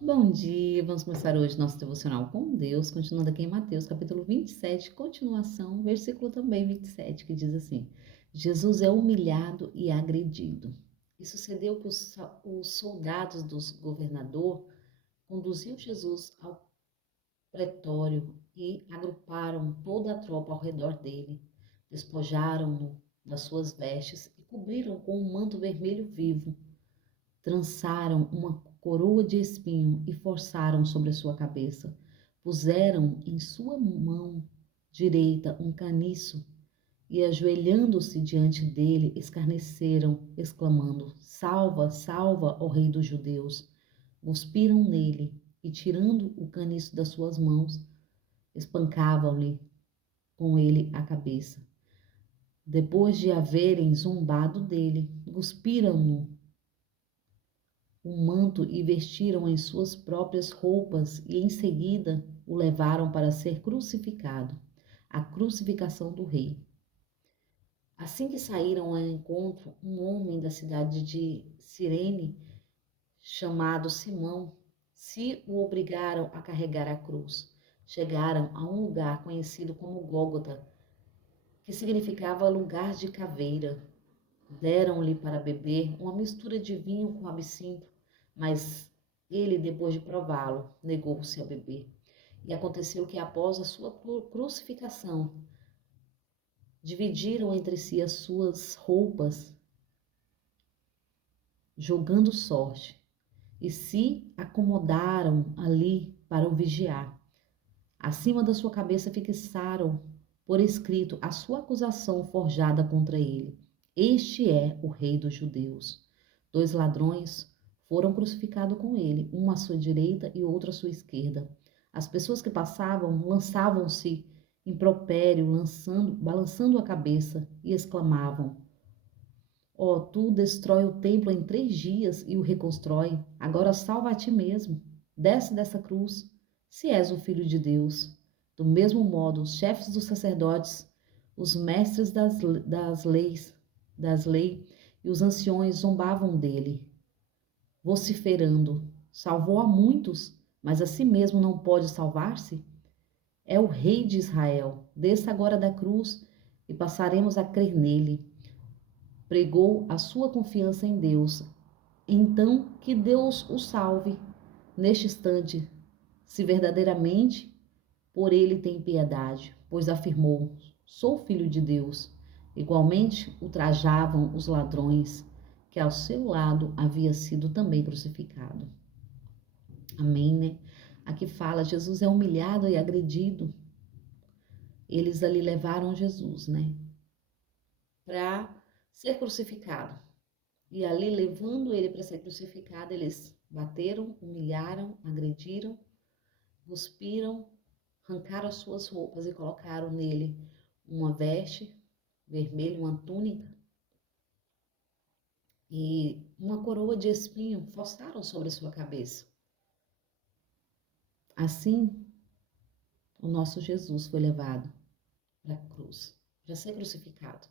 Bom dia, vamos começar hoje nosso devocional com Deus, continuando aqui em Mateus, capítulo 27, continuação, versículo também 27, que diz assim: Jesus é humilhado e agredido. E sucedeu que os soldados do governador conduziam Jesus ao pretório e agruparam toda a tropa ao redor dele, despojaram-no das suas vestes e cobriram com um manto vermelho vivo. Trançaram uma coroa de espinho e forçaram sobre a sua cabeça. Puseram em sua mão direita um caniço e, ajoelhando-se diante dele, escarneceram, exclamando: Salva, salva, ó Rei dos Judeus! Cuspiram nele e, tirando o caniço das suas mãos, espancavam-lhe com ele a cabeça. Depois de haverem zombado dele, cuspiram-no um manto e vestiram em suas próprias roupas e em seguida o levaram para ser crucificado, a crucificação do rei. Assim que saíram ao encontro, um homem da cidade de Cirene, chamado Simão, se o obrigaram a carregar a cruz. Chegaram a um lugar conhecido como Gólgota, que significava lugar de caveira. Deram-lhe para beber uma mistura de vinho com absinto, mas ele, depois de prová-lo, negou-se a beber. E aconteceu que, após a sua crucificação, dividiram entre si as suas roupas, jogando sorte, e se acomodaram ali para o vigiar. Acima da sua cabeça fixaram por escrito a sua acusação forjada contra ele. Este é o Rei dos Judeus. Dois ladrões foram crucificados com ele, um à sua direita e outro à sua esquerda. As pessoas que passavam lançavam-se impropério, balançando a cabeça, e exclamavam: Ó, tu destrói o templo em 3 dias e o reconstrói. Agora salva a ti mesmo. Desce dessa cruz, se és o Filho de Deus. Do mesmo modo, os chefes dos sacerdotes, os mestres das leis e os anciões zombavam dele, vociferando: Salvou a muitos, mas a si mesmo não pode salvar-se? É o Rei de Israel. Desça agora da cruz e passaremos a crer nele. Pregou a sua confiança em Deus. Então, que Deus o salve neste instante, se verdadeiramente por ele tem piedade, pois afirmou: Sou filho de Deus. Igualmente, ultrajavam os ladrões, que ao seu lado havia sido também crucificado. Amém, né? Aqui fala, Jesus é humilhado e agredido. Eles ali levaram Jesus, né? Para ser crucificado. E ali, levando ele para ser crucificado, eles bateram, humilharam, agrediram, cuspiram, arrancaram as suas roupas e colocaram nele uma veste vermelha, uma túnica e uma coroa de espinho, forçaram sobre a sua cabeça. Assim, o nosso Jesus foi levado para a cruz, para ser crucificado.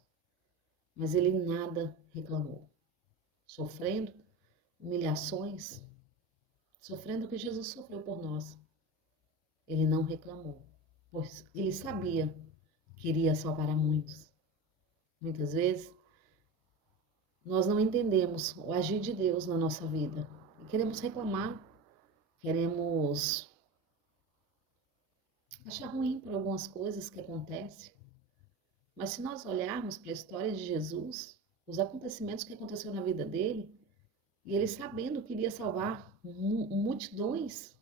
Mas ele nada reclamou, sofrendo humilhações, sofrendo o que Jesus sofreu por nós. Ele não reclamou, pois ele sabia que iria salvar a muitos. Muitas vezes, nós não entendemos o agir de Deus na nossa vida e queremos reclamar, queremos achar ruim por algumas coisas que acontecem. Mas se nós olharmos para a história de Jesus, os acontecimentos que aconteceram na vida dele, e ele sabendo que iria salvar multidões,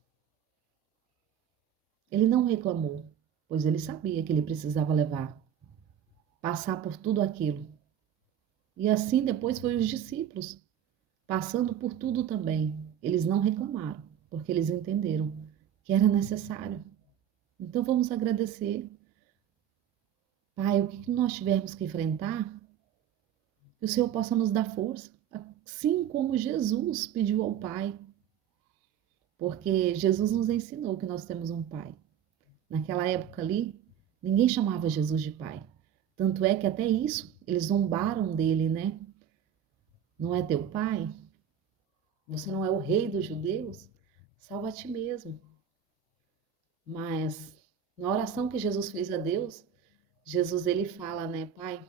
ele não reclamou, pois ele sabia que ele precisava passar por tudo aquilo. E assim depois foi os discípulos, passando por tudo também. Eles não reclamaram, porque eles entenderam que era necessário. Então vamos agradecer. Pai, o que nós tivermos que enfrentar, que o Senhor possa nos dar força, assim como Jesus pediu ao Pai, porque Jesus nos ensinou que nós temos um Pai. Naquela época ali, ninguém chamava Jesus de Pai. Tanto é que até isso, eles zombaram dele, né? Não é teu Pai? Você não é o Rei dos Judeus? salva a ti mesmo. Mas na oração que Jesus fez a Deus, Jesus ele fala, né, Pai,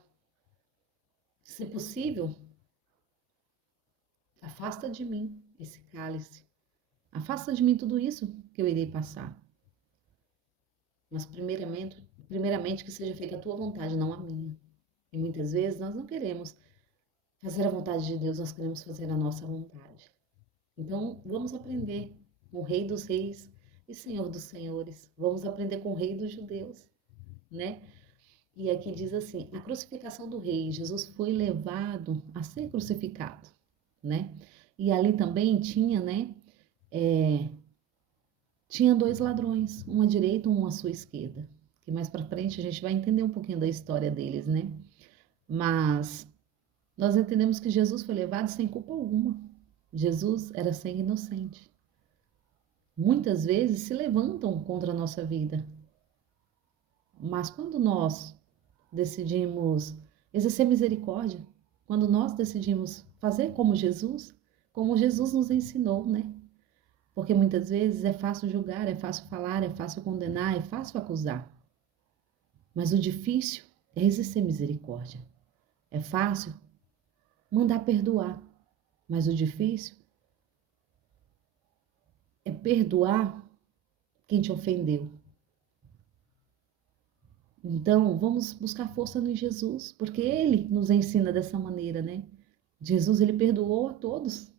se possível, afasta de mim esse cálice. Afasta de mim tudo isso que eu irei passar. Mas primeiramente que seja feita a tua vontade, não a minha. E muitas vezes nós não queremos fazer a vontade de Deus, nós queremos fazer a nossa vontade. Então, vamos aprender com o Rei dos Reis e Senhor dos Senhores. Vamos aprender com o Rei dos Judeus, né? E aqui diz assim, a crucificação do Rei, Jesus foi levado a ser crucificado, né? E ali também tinha, né? Tinha dois ladrões, um à direita e um à sua esquerda. Que mais para frente a gente vai entender um pouquinho da história deles, né? Mas nós entendemos que Jesus foi levado sem culpa alguma. Jesus era sangue inocente. Muitas vezes se levantam contra a nossa vida. Mas quando nós decidimos exercer misericórdia, quando nós decidimos fazer como Jesus nos ensinou, né? Porque muitas vezes é fácil julgar, é fácil falar, é fácil condenar, é fácil acusar. Mas o difícil é exercer misericórdia. É fácil mandar perdoar, mas o difícil é perdoar quem te ofendeu. Então, vamos buscar força em Jesus, porque Ele nos ensina dessa maneira, né? Jesus, Ele perdoou a todos.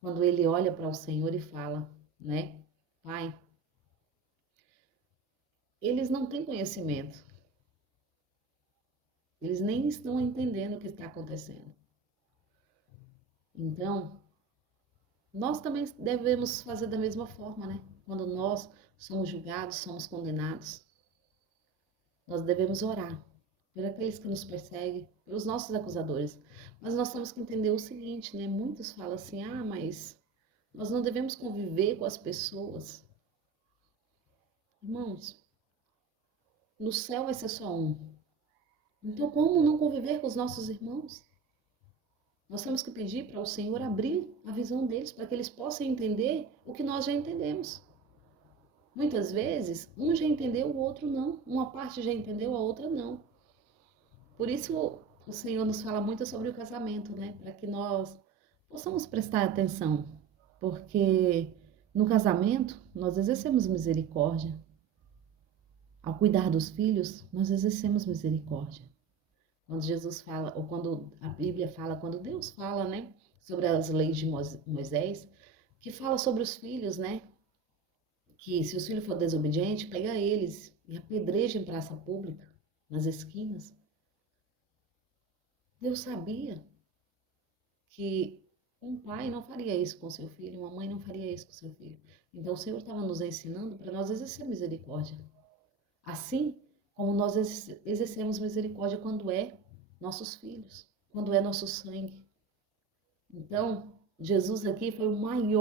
Quando Ele olha para o Senhor e fala, né? Pai, eles não têm conhecimento. Eles nem estão entendendo o que está acontecendo. Então, nós também devemos fazer da mesma forma, né? Quando nós somos julgados, somos condenados, nós devemos orar por aqueles que nos perseguem, pelos nossos acusadores. Mas nós temos que entender o seguinte, né? Muitos falam assim, mas nós não devemos conviver com as pessoas. Irmãos, no céu vai ser só um. Então, como não conviver com os nossos irmãos? Nós temos que pedir para o Senhor abrir a visão deles, para que eles possam entender o que nós já entendemos. Muitas vezes, um já entendeu, o outro não. Uma parte já entendeu, a outra não. Por isso, o Senhor nos fala muito sobre o casamento, né? Para que nós possamos prestar atenção. Porque no casamento, nós exercemos misericórdia. Ao cuidar dos filhos, nós exercemos misericórdia. Quando Jesus fala, ou quando a Bíblia fala, quando Deus fala, né? Sobre as leis de Moisés, que fala sobre os filhos, né? Que se os filhos for desobediente, pega eles e apedreja em praça pública, nas esquinas. Deus sabia que um pai não faria isso com seu filho, uma mãe não faria isso com seu filho. Então o Senhor estava nos ensinando para nós exercer misericórdia. Assim como nós exercemos misericórdia quando é nossos filhos, quando é nosso sangue. Então, Jesus aqui foi o maior